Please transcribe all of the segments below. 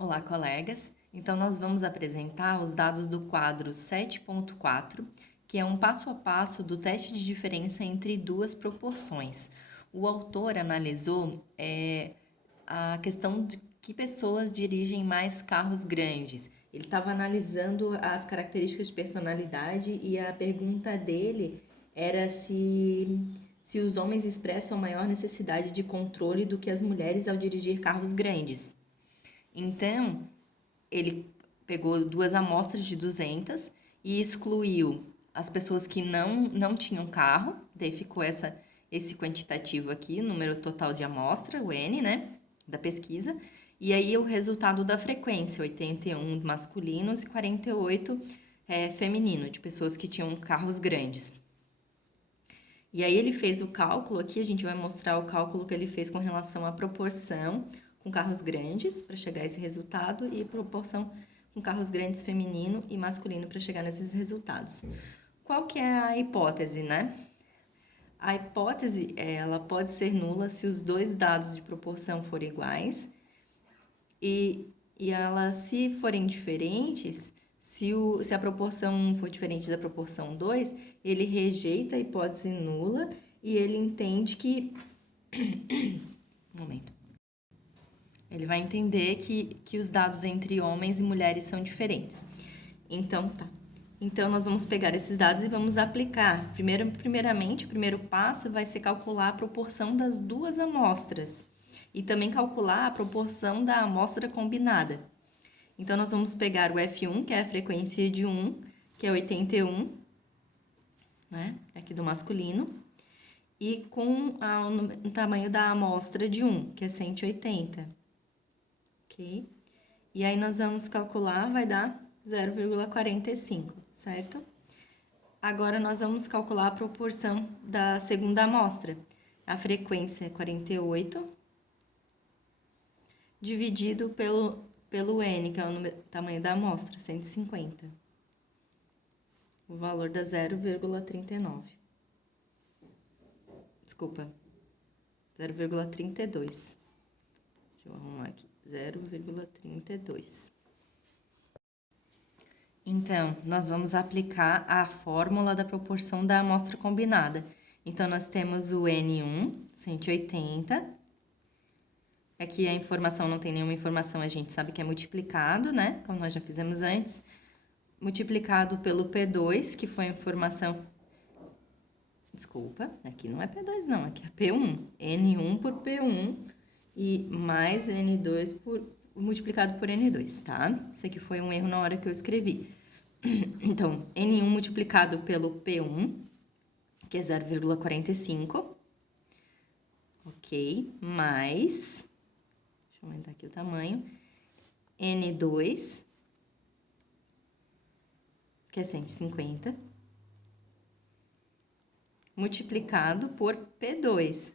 Olá, colegas! Então, nós vamos apresentar os dados do quadro 7.4, que é um passo a passo do teste de diferença entre duas proporções. O autor analisou a questão de que pessoas dirigem mais carros grandes. Ele estava analisando as características de personalidade e a pergunta dele era se os homens expressam maior necessidade de controle do que as mulheres ao dirigir carros grandes. Então, ele pegou duas amostras de 200 e excluiu as pessoas que não tinham carro, daí ficou esse quantitativo aqui, número total de amostra, o N, né, da pesquisa, e aí o resultado da frequência, 81 masculinos e 48 feminino, de pessoas que tinham carros grandes. E aí ele fez o cálculo aqui, a gente vai mostrar o cálculo que ele fez com relação à proporção com carros grandes para chegar a esse resultado e proporção com carros grandes feminino e masculino para chegar nesses resultados. Qual que é a hipótese, né? A hipótese, ela pode ser nula se os dois dados de proporção forem iguais e elas, se forem diferentes, se a proporção 1 for diferente da proporção 2, ele rejeita a hipótese nula e ele entende que... Um momento. Ele vai entender que os dados entre homens e mulheres são diferentes. Então, tá. Então, nós vamos pegar esses dados e vamos aplicar. Primeiramente, o primeiro passo vai ser calcular a proporção das duas amostras e também calcular a proporção da amostra combinada. Então, nós vamos pegar o F1, que é a frequência de 1, que é 81, né? Aqui do masculino, e com o tamanho da amostra de 1, que é 180. Ok? E aí, nós vamos calcular, vai dar 0,45, certo? Agora, nós vamos calcular a proporção da segunda amostra. A frequência é 48, dividido pelo N, que é o tamanho da amostra, 150. O valor dá 0,39. Desculpa, 0,32. Deixa eu arrumar aqui, 0,32. Então, nós vamos aplicar a fórmula da proporção da amostra combinada. Então, nós temos o N1, 180. Aqui a informação não tem nenhuma informação, a gente sabe que é multiplicado, né? Como nós já fizemos antes. Multiplicado pelo P2, que foi a informação... Desculpa, aqui não é P2 não, aqui é P1. N1 por P1 e mais N2 multiplicado por N2, tá? Isso aqui foi um erro na hora que eu escrevi. Então, N1 multiplicado pelo P1, que é 0,45, ok? Mais, deixa eu aumentar aqui o tamanho, N2, que é 150, multiplicado por P2,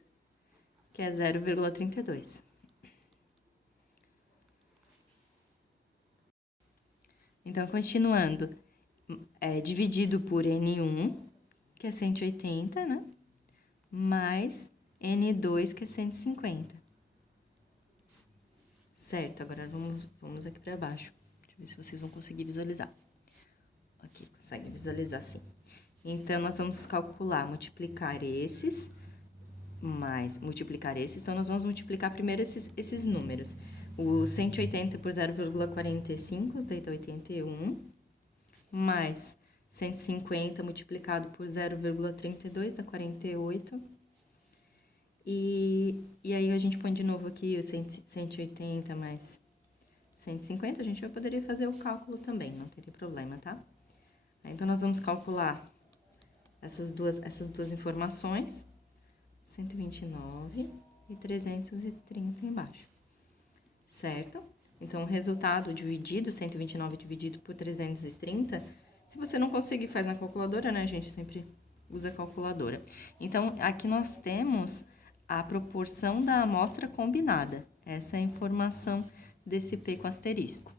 que é 0,32. Então, continuando, dividido por N1, que é 180, né? Mais N2, que é 150. Certo, agora vamos aqui para baixo. Deixa eu ver se vocês vão conseguir visualizar. Aqui, consegue visualizar sim. Então, nós vamos calcular, multiplicar esses, mais multiplicar esses. Então, nós vamos multiplicar primeiro esses números. O 180 por 0,45, daí dá 81, mais 150 multiplicado por 0,32, dá 48. E aí, a gente põe de novo aqui o 180 mais 150, a gente poderia fazer o cálculo também, não teria problema, tá? Então, nós vamos calcular essas duas informações, 129 e 330 embaixo. Certo? Então, o resultado dividido, 129 dividido por 330, se você não conseguir, faz na calculadora, né? A gente sempre usa a calculadora. Então, aqui nós temos a proporção da amostra combinada. Essa é a informação desse P com asterisco.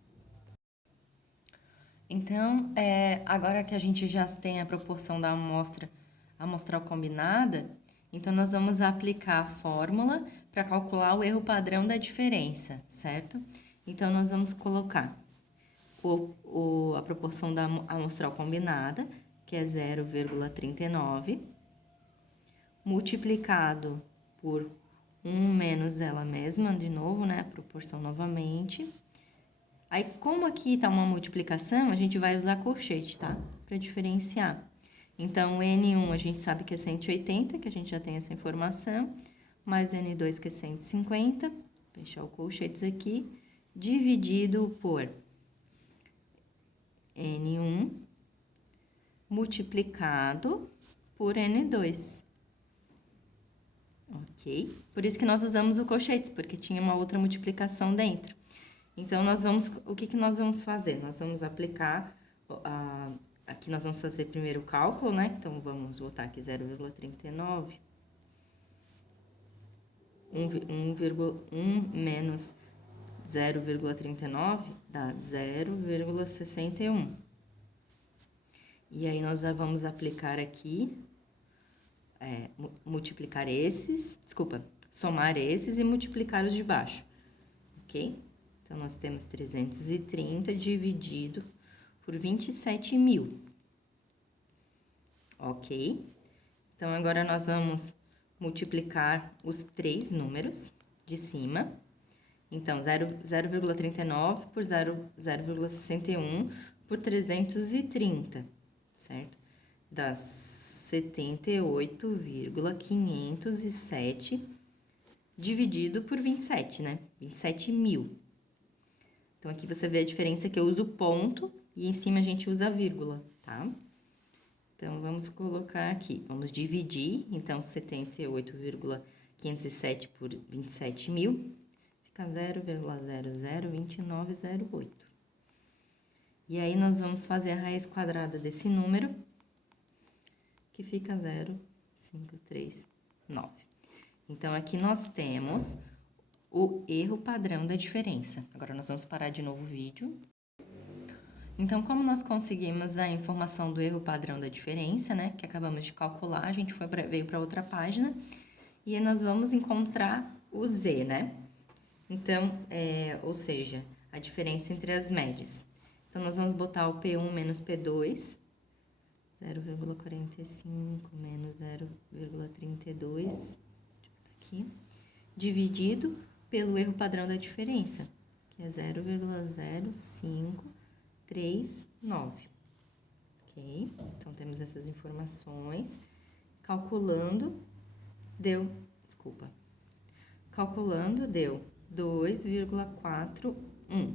Então, agora que a gente já tem a proporção da amostral combinada, então, nós vamos aplicar a fórmula para calcular o erro padrão da diferença, certo? Então, nós vamos colocar a proporção da amostral combinada, que é 0,39, multiplicado por 1 menos ela mesma, de novo, né? Proporção novamente. Aí, como aqui tá uma multiplicação, a gente vai usar colchete, tá? Para diferenciar. Então, N1 a gente sabe que é 180, que a gente já tem essa informação, mais N2 que é 150, fechar o colchetes aqui, dividido por N1 multiplicado por N2. Ok? Por isso que nós usamos o colchetes, porque tinha uma outra multiplicação dentro. Então, o que nós vamos fazer? Nós vamos aplicar, aqui nós vamos fazer primeiro o cálculo, né? Então, vamos botar aqui 0,39. 1 menos 0,39 dá 0,61. E aí, nós já vamos aplicar aqui, somar esses e multiplicar os de baixo, ok? Então, nós temos 330 dividido por 27.000, ok? Então, agora nós vamos multiplicar os três números de cima. Então, 0,39 por 0,61 por 330, certo? Dá 78,507 dividido por 27, né? 27.000. Então, aqui você vê a diferença que eu uso ponto e em cima a gente usa vírgula, tá? Então, vamos colocar aqui, vamos dividir, então, 78,507 por 27.000, fica 0,002908. E aí, nós vamos fazer a raiz quadrada desse número, que fica 0,539. Então, aqui nós temos o erro padrão da diferença. Agora, nós vamos parar de novo o vídeo. Então, como nós conseguimos a informação do erro padrão da diferença, né, que acabamos de calcular, a gente veio para outra página, e aí nós vamos encontrar o Z, né? Então, ou seja, a diferença entre as médias. Então, nós vamos botar o P1 menos P2, 0,45 menos 0,32, aqui, dividido pelo erro padrão da diferença, que é 0,0539, ok? Então, temos essas informações. Calculando, deu 2,41.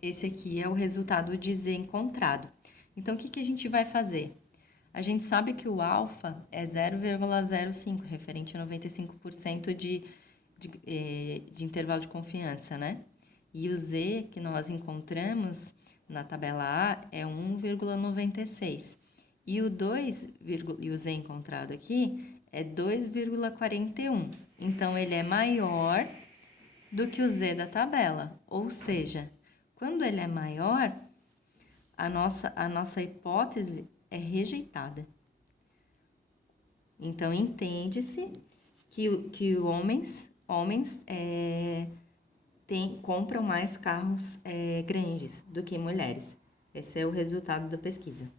Esse aqui é o resultado de Z encontrado. Então, o que a gente vai fazer? A gente sabe que o alfa é 0,05, referente a 95% de intervalo de confiança, né? E o Z que nós encontramos na tabela A é 1,96. E o Z encontrado aqui é 2,41. Então, ele é maior do que o Z da tabela. Ou seja, quando ele é maior, a nossa hipótese é rejeitada. Então, entende-se que homens compram mais carros grandes do que mulheres. Esse é o resultado da pesquisa.